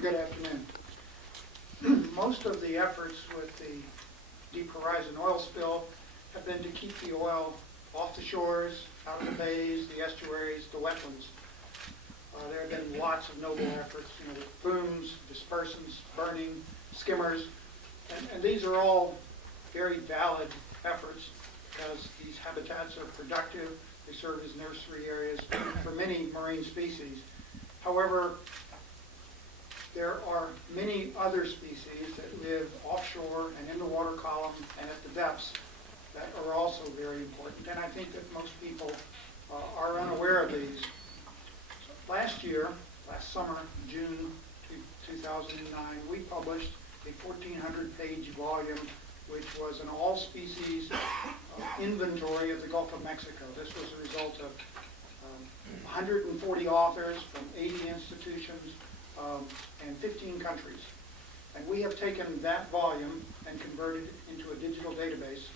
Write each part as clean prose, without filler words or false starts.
Good afternoon. Most of the efforts with the Deep Horizon oil spill have been to keep the oil off the shores, out of the bays, the estuaries, the wetlands. There have been lots of noble efforts, with booms, dispersants, burning, skimmers, and these are all very valid efforts because these habitats are productive. They serve as nursery areas for many marine species. However, there are many other species that live offshore and in the water column and at the depths that are also very important, and I think that most people are unaware of these. Last summer, June 2009, we published a 1,400-page volume which was an all-species inventory of the Gulf of Mexico. This was a result of 140 authors from 80 institutions and 15 countries. And we have taken that volume and converted it into a digital database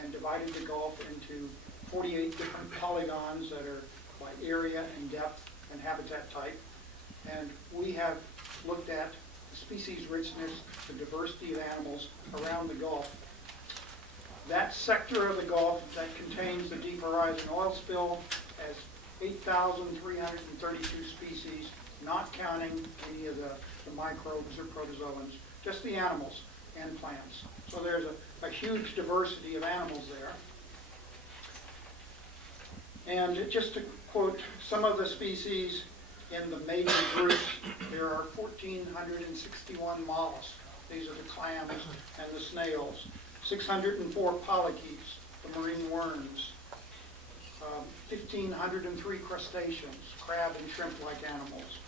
and divided the Gulf into 48 different polygons that are by area and depth and habitat type. And we have looked at the species richness, the diversity of animals around the Gulf. That sector of the Gulf that contains the Deep Horizon oil spill has 8,332 species, not counting any of the microbes or protozoans, just the animals and plants. So there's a huge diversity of animals there. And just to quote some of the species in the major groups, there are 1,461 mollusks. These are the clams and the snails. 604 polychaetes, the marine worms. 1,503 crustaceans, crab and shrimp-like animals.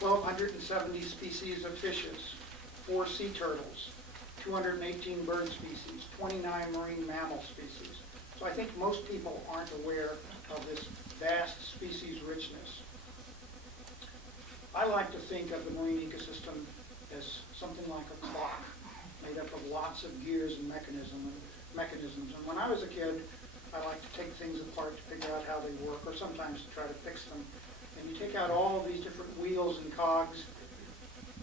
1,270 species of fishes, 4 sea turtles, 218 bird species, 29 marine mammal species. So I think most people aren't aware of this vast species richness. I like to think of the marine ecosystem as something like a clock made up of lots of gears and mechanisms. And when I was a kid, I liked to take things apart to figure out how they work, or sometimes to try to fix them. And you take out all of these different wheels and cogs,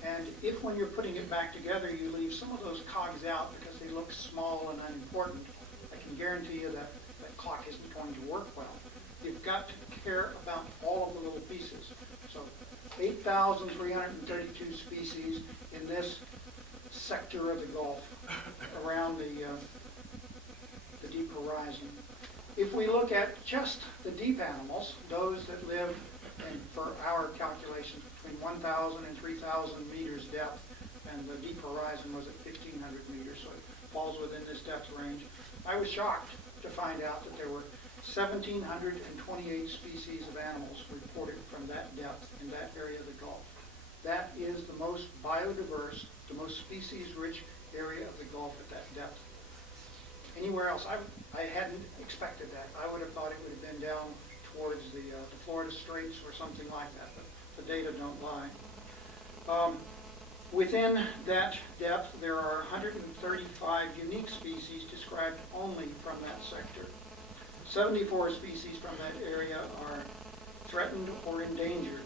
and if when you're putting it back together you leave some of those cogs out because they look small and unimportant, I can guarantee you that that clock isn't going to work well. You've got to care about all of the little pieces. So 8,332 species in this sector of the Gulf around the Deep Horizon. If we look at just the deep animals, those that live in, for our calculations, between 1,000 and 3,000 meters depth, and the Deep Horizon was at 1,500 meters, so it falls within this depth range, I was shocked to find out that there were 1,728 species of animals reported from that depth in that area of the Gulf. That is the most biodiverse, the most species-rich area of the Gulf at that depth. Anywhere else, I hadn't expected that. I would have thought it would have been down towards the Florida Straits or something like that, but the data don't lie. Within that depth, there are 135 unique species described only from that sector. 74 species from that area are threatened or endangered,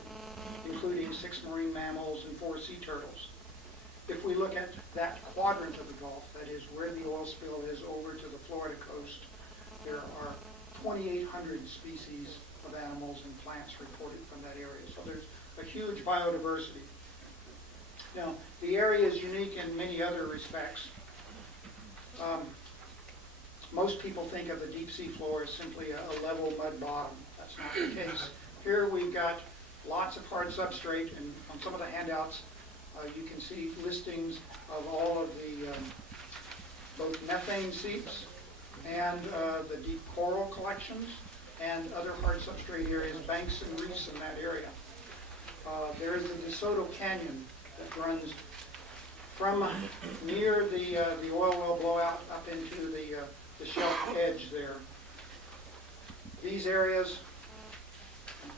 including 6 marine mammals and 4 sea turtles. If we look at that quadrant of the Gulf, that is where the oil spill is over to the Florida coast, there are 2,800 species of animals and plants reported from that area. So there's a huge biodiversity. Now, the area is unique in many other respects. Most people think of the deep sea floor as simply a level mud bottom. That's not the case. Here we've got lots of hard substrate, and on some of the handouts you can see listings of all of the both methane seeps and the deep coral collections and other hard substrate areas, banks and reefs in that area. There is the DeSoto Canyon that runs from near the oil well blowout up into the shelf edge there. These areas,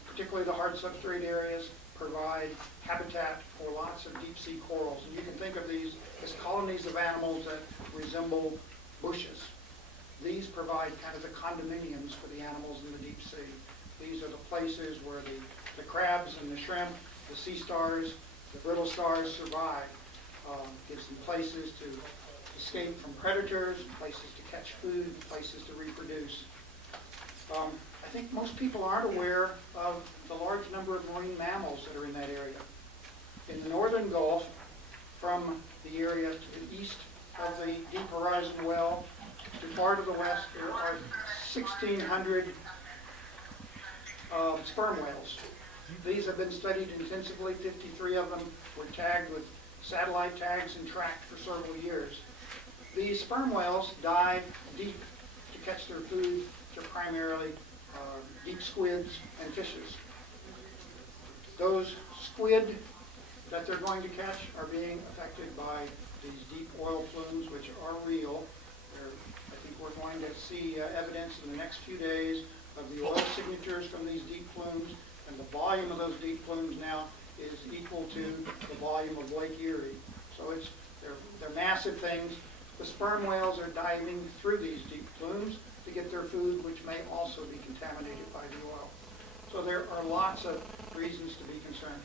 particularly the hard substrate areas, provide habitat for lots of deep sea corals. And you can think of these as colonies of animals that resemble bushes. These provide kind of the condominiums for the animals in the deep sea. These are the places where the crabs and the shrimp, the sea stars, The brittle stars survive, gives them places to escape from predators, places to catch food, places to reproduce. I think most people aren't aware of the large number of marine mammals that are in that area. In the northern Gulf, from the area to the east of the Deep Horizon well to far to the west, there are 1,600 sperm whales. These have been studied intensively. 53 of them were tagged with satellite tags and tracked for several years. These sperm whales dive deep to catch their food, which are primarily deep squids and fishes. Those squid that they're going to catch are being affected by these deep oil plumes, which are real. I think we're going to see evidence in the next few days of the oil signatures from these deep plumes, and the volume of those deep plumes now is equal to the volume of Lake Erie. So they're massive things. The sperm whales are diving through these deep plumes to get their food, which may also be contaminated by the oil. So there are lots of reasons to be concerned.